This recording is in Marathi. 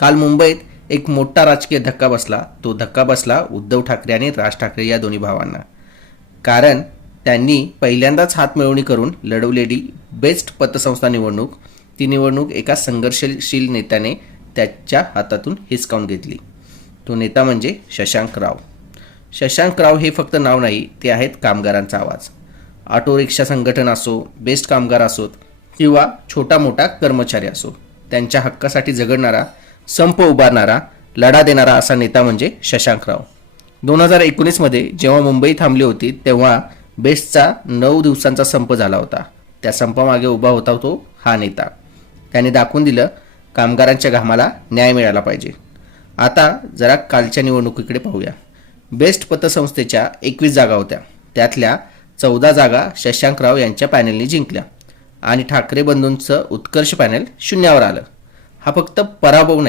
काल मुंबईत एक मोठा राजकीय धक्का बसला. तो धक्का बसला उद्धव ठाकरे आणि राज ठाकरे या दोन्ही भावांना. कारण त्यांनी पहिल्यांदाच हातमिळवणी करून लढवलेली बेस्ट पतसंस्था निवडणूक ती निवडणूक एका संघर्षशील नेत्याने त्याच्या हातातून हिसकावून घेतली. तो नेता म्हणजे शशांक राव. शशांक राव हे फक्त नाव नाही ते आहेत कामगारांचा आवाज. ऑटो रिक्षा संघटन असो बेस्ट कामगार असोत किंवा छोटा मोठा कर्मचारी असो त्यांच्या हक्कासाठी झगडणारा संप उभारणारा लढा देणारा असा नेता म्हणजे शशांकराव. दोन हजार एकोणीसमध्ये जेव्हा मुंबई थांबली होती तेव्हा बेस्टचा नऊ दिवसांचा संप झाला होता. त्या संपामागे उभा होता तो हा नेता. त्याने दाखवून दिलं कामगारांच्या घामाला न्याय मिळाला पाहिजे. आता जरा कालच्या निवडणुकीकडे पाहूया. बेस्ट पतसंस्थेच्या एकवीस जागा होत्या. त्यातल्या चौदा जागा शशांकराव यांच्या पॅनेलने जिंकल्या. आणि ठाकरे बंधूंचं उत्कर्ष पॅनेल शून्यावर आलं. हा फक्त पराभव नाही.